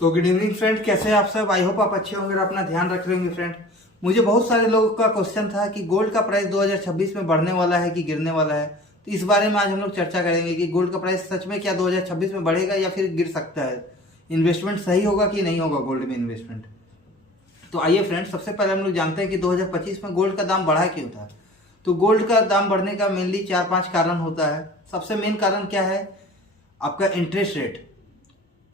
तो good evening friend, कैसे हैं आप सब। आई होप आप अच्छे होंगे और अपना ध्यान रख रहे होंगे फ्रेंड। मुझे बहुत सारे लोगों का क्वेश्चन था कि गोल्ड का प्राइस 2026 में बढ़ने वाला है कि गिरने वाला है। तो इस बारे में आज हम लोग चर्चा करेंगे कि गोल्ड का प्राइस सच में क्या 2026 में बढ़ेगा या फिर गिर सकता है। इन्वेस्टमेंट सही होगा कि नहीं होगा गोल्ड में इन्वेस्टमेंट। तो आइए फ्रेंड, सबसे पहले हम लोग जानते हैं कि 2025 में गोल्ड का दाम बढ़ा क्यों था। तो गोल्ड का दाम बढ़ने का मेनली 4-5 कारण होता है। सबसे मेन कारण क्या है, आपका इंटरेस्ट रेट।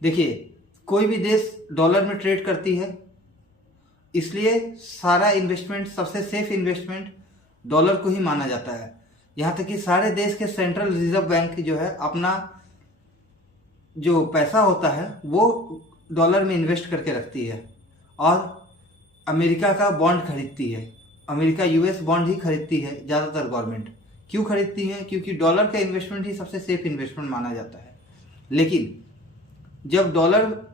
देखिए, कोई भी देश डॉलर में ट्रेड करती है, इसलिए सारा इन्वेस्टमेंट, सबसे सेफ इन्वेस्टमेंट डॉलर को ही माना जाता है। यहाँ तक कि सारे देश के सेंट्रल रिजर्व बैंक जो है अपना जो पैसा होता है वो डॉलर में इन्वेस्ट करके रखती है और अमेरिका का बॉन्ड खरीदती है। अमेरिका यूएस बॉन्ड ही खरीदती है ज़्यादातर गवर्नमेंट। क्यों खरीदती है? क्योंकि डॉलर का इन्वेस्टमेंट ही सबसे सेफ इन्वेस्टमेंट माना जाता है। लेकिन जब डॉलर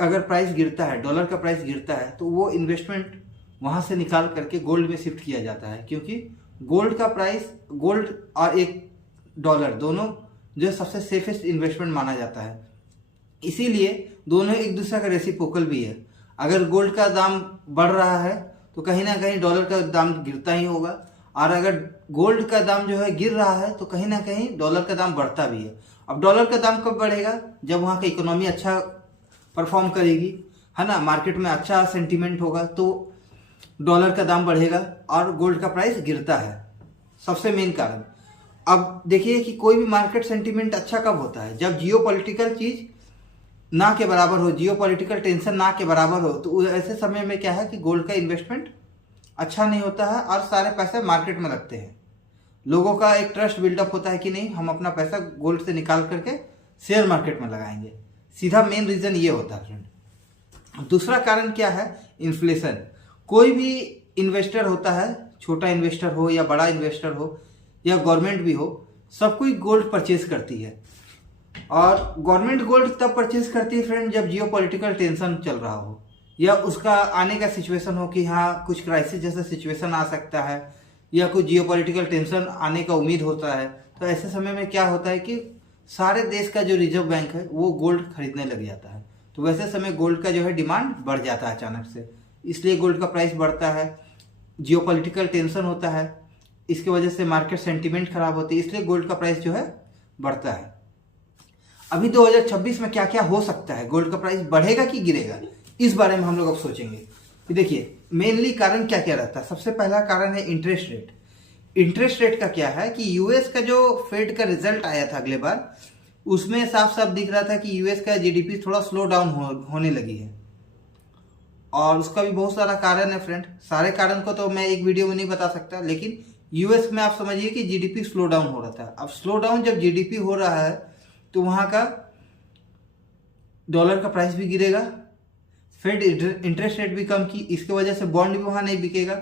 अगर प्राइस गिरता है, डॉलर का प्राइस गिरता है, तो वो इन्वेस्टमेंट वहाँ से निकाल करके गोल्ड में शिफ्ट किया जाता है। क्योंकि गोल्ड का प्राइस, गोल्ड और एक डॉलर दोनों जो सबसे सेफेस्ट इन्वेस्टमेंट माना जाता है। इसीलिए दोनों एक दूसरे का रेसिप्रोकल भी है। अगर गोल्ड का दाम बढ़ रहा है तो कहीं ना कहीं डॉलर का दाम गिरता ही होगा, और अगर गोल्ड का दाम जो है गिर रहा है तो कहीं ना कहीं डॉलर का दाम बढ़ता भी है। अब डॉलर का दाम कब बढ़ेगा? जब वहाँ का इकोनॉमी अच्छा परफॉर्म करेगी, है ना, मार्केट में अच्छा सेंटीमेंट होगा तो डॉलर का दाम बढ़ेगा और गोल्ड का प्राइस गिरता है। सबसे मेन कारण। अब देखिए कि कोई भी मार्केट सेंटीमेंट अच्छा कब होता है? जब जियोपॉलिटिकल चीज ना के बराबर हो, जियोपॉलिटिकल टेंशन ना के बराबर हो, तो ऐसे समय में क्या है कि गोल्ड का इन्वेस्टमेंट अच्छा नहीं होता है और सारे पैसे मार्केट में लगते हैं। लोगों का एक ट्रस्ट बिल्डअप होता है कि नहीं, हम अपना पैसा गोल्ड से निकाल करके शेयर मार्केट में लगाएंगे। सीधा मेन रीजन ये होता है फ्रेंड। दूसरा कारण क्या है? इन्फ्लेशन। कोई भी इन्वेस्टर होता है, छोटा इन्वेस्टर हो या बड़ा इन्वेस्टर हो या गवर्नमेंट भी हो, सब कोई गोल्ड परचेज करती है। और गवर्नमेंट गोल्ड तब परचेज करती है फ्रेंड जब जियोपॉलिटिकल टेंशन चल रहा हो या उसका आने का सिचुएशन हो कि हाँ कुछ क्राइसिस जैसा सिचुएशन आ सकता है या कुछ जियोपॉलिटिकल टेंशन आने का उम्मीद होता है। तो ऐसे समय में क्या होता है कि सारे देश का जो रिजर्व बैंक है वो गोल्ड खरीदने लग जाता है। तो वैसे समय गोल्ड का जो है डिमांड बढ़ जाता है अचानक से, इसलिए गोल्ड का प्राइस बढ़ता है। जियोपॉलिटिकल टेंशन होता है, इसकी वजह से मार्केट सेंटीमेंट खराब होती है, इसलिए गोल्ड का प्राइस जो है बढ़ता है। अभी 2026 में क्या क्या हो सकता है, गोल्ड का प्राइस बढ़ेगा कि गिरेगा, इस बारे में हम लोग अब सोचेंगे। कि देखिए मेनली कारण क्या क्या रहता है। सबसे पहला कारण है इंटरेस्ट रेट। इंटरेस्ट रेट का क्या है कि यूएस का जो फेड का रिजल्ट आया था अगले बार, उसमें साफ साफ दिख रहा था कि यूएस का जीडीपी थोड़ा स्लो डाउन होने लगी है। और उसका भी बहुत सारा कारण है फ्रेंड। सारे कारण को तो मैं एक वीडियो में नहीं बता सकता, लेकिन यूएस में आप समझिए कि जीडीपी स्लो डाउन हो रहा था। अब स्लो डाउन जब जीडीपी हो रहा है तो वहां का डॉलर का प्राइस भी गिरेगा, फेड इंटरेस्ट रेट भी कम की, इसकी वजह से बॉन्ड भी वहां नहीं बिकेगा,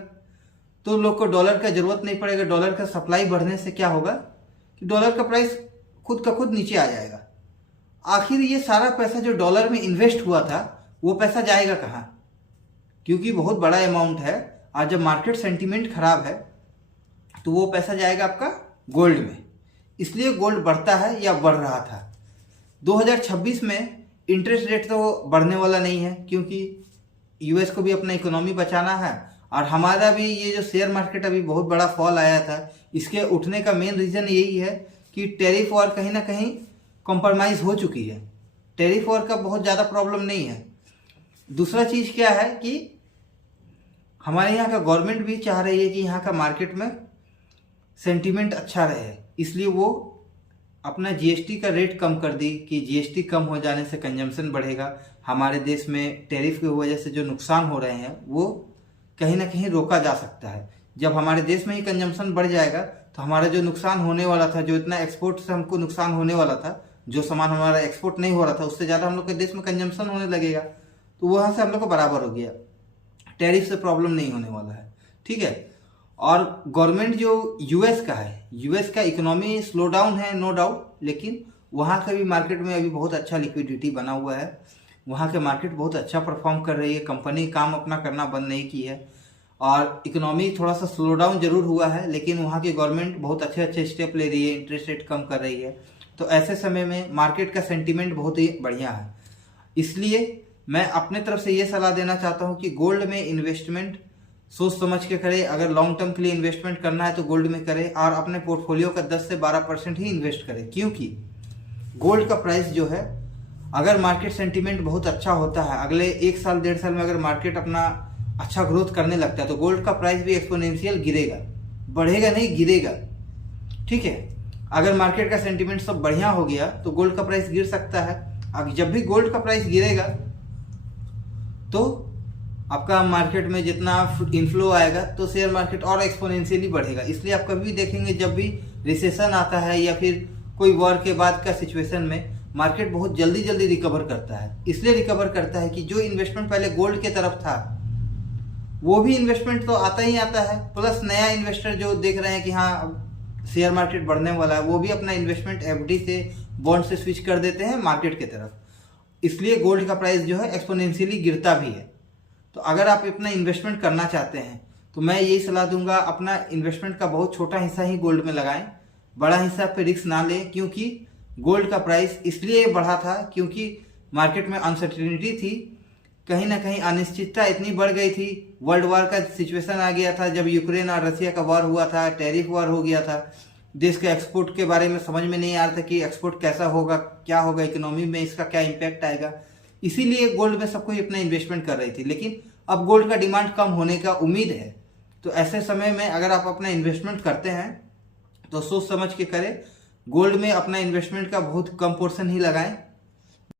तो लोग को डॉलर का जरूरत नहीं पड़ेगा। डॉलर का सप्लाई बढ़ने से क्या होगा कि डॉलर का प्राइस खुद का खुद नीचे आ जाएगा। आखिर ये सारा पैसा जो डॉलर में इन्वेस्ट हुआ था वो पैसा जाएगा कहाँ? क्योंकि बहुत बड़ा अमाउंट है और जब मार्केट सेंटीमेंट खराब है तो वो पैसा जाएगा आपका गोल्ड में। इसलिए गोल्ड बढ़ता है या बढ़ रहा था। 2026 में इंटरेस्ट रेट तो बढ़ने वाला नहीं है, क्योंकि यूएस को भी अपना इकोनॉमी बचाना है और हमारा भी ये जो शेयर मार्केट अभी बहुत बड़ा फॉल आया था, इसके उठने का मेन रीजन यही है कि टैरिफ वॉर कहीं ना कहीं कॉम्प्रोमाइज हो चुकी है। टैरिफ वॉर का बहुत ज़्यादा प्रॉब्लम नहीं है। दूसरा चीज़ क्या है कि हमारे यहाँ का गवर्नमेंट भी चाह रही है कि यहाँ का मार्केट में सेंटीमेंट अच्छा रहे, इसलिए वो अपना जीएसटी का रेट कम कर दी कि जीएसटी कम हो जाने से कंजम्पशन बढ़ेगा। हमारे देश में टैरिफ की वजह से जो नुकसान हो रहे हैं वो कहीं ना कहीं रोका जा सकता है। जब हमारे देश में ही कंजम्पशन बढ़ जाएगा तो हमारा जो नुकसान होने वाला था, जो इतना एक्सपोर्ट से हमको नुकसान होने वाला था, जो सामान हमारा एक्सपोर्ट नहीं हो रहा था, उससे ज़्यादा हम लोग के देश में कंजम्पशन होने लगेगा, तो वहाँ से हम लोग को बराबर हो गया। टैरिफ से प्रॉब्लम नहीं होने वाला है, ठीक है। और गवर्नमेंट जो यूएस का है, यूएस का इकोनॉमी स्लो डाउन है नो डाउट, लेकिन वहाँ का भी मार्केट में अभी बहुत अच्छा लिक्विडिटी बना हुआ है। वहाँ के मार्केट बहुत अच्छा परफॉर्म कर रही है, कंपनी काम अपना करना बंद नहीं की है और इकोनॉमी थोड़ा सा स्लो डाउन जरूर हुआ है, लेकिन वहाँ की गवर्नमेंट बहुत अच्छे अच्छे स्टेप ले रही है, इंटरेस्ट रेट कम कर रही है। तो ऐसे समय में मार्केट का सेंटीमेंट बहुत ही बढ़िया है। इसलिए मैं अपने तरफ से ये सलाह देना चाहता हूँ कि गोल्ड में इन्वेस्टमेंट सोच समझ के करें। अगर लॉन्ग टर्म के लिए इन्वेस्टमेंट करना है तो गोल्ड में करें और अपने पोर्टफोलियो का 10 से 12% ही इन्वेस्ट करें, क्योंकि गोल्ड का प्राइस जो है, अगर मार्केट सेंटीमेंट बहुत अच्छा होता है, अगले 1 साल 1.5 साल में अगर मार्केट अपना अच्छा ग्रोथ करने लगता है तो गोल्ड का प्राइस भी एक्सपोनेंशियल गिरेगा, बढ़ेगा नहीं, गिरेगा। ठीक है, अगर मार्केट का सेंटीमेंट सब बढ़िया हो गया तो गोल्ड का प्राइस गिर सकता है। अब जब भी गोल्ड का प्राइस गिरेगा तो आपका मार्केट में जितना इनफ्लो आएगा तो शेयर मार्केट और एक्सपोनेंशियली बढ़ेगा। इसलिए आप कभी भी देखेंगे जब भी रिसेशन आता है या फिर कोई वॉर के बाद का सिचुएशन में मार्केट बहुत जल्दी जल्दी रिकवर करता है। इसलिए रिकवर करता है कि जो इन्वेस्टमेंट पहले गोल्ड के तरफ था वो भी इन्वेस्टमेंट तो आता ही आता है, प्लस नया इन्वेस्टर जो देख रहे हैं कि हाँ शेयर मार्केट बढ़ने वाला है, वो भी अपना इन्वेस्टमेंट एफडी से बॉन्ड से स्विच कर देते हैं मार्केट की तरफ। इसलिए गोल्ड का प्राइस जो है एक्सपोनेंशियली गिरता भी है। तो अगर आप अपना इन्वेस्टमेंट करना चाहते हैं तो मैं यही सलाह दूंगा, अपना इन्वेस्टमेंट का बहुत छोटा हिस्सा ही गोल्ड में लगाएं, बड़ा हिस्सा पे रिस्क ना लें। क्योंकि गोल्ड का प्राइस इसलिए बढ़ा था क्योंकि मार्केट में अनसर्टेनिटी थी, कहीं ना कहीं अनिश्चितता इतनी बढ़ गई थी, वर्ल्ड वॉर का सिचुएशन आ गया था, जब यूक्रेन और रसिया का वॉर हुआ था, टैरिफ वॉर हो गया था, देश के एक्सपोर्ट के बारे में समझ में नहीं आ रहा था कि एक्सपोर्ट कैसा होगा, क्या होगा, इकोनॉमी में इसका क्या इम्पैक्ट आएगा। इसीलिए गोल्ड में सब कोई अपना इन्वेस्टमेंट कर रही थी, लेकिन अब गोल्ड का डिमांड कम होने का उम्मीद है। तो ऐसे समय में अगर आप अपना इन्वेस्टमेंट करते हैं तो सोच समझ के करें, गोल्ड में अपना इन्वेस्टमेंट का बहुत कम पोर्शन ही लगाएं।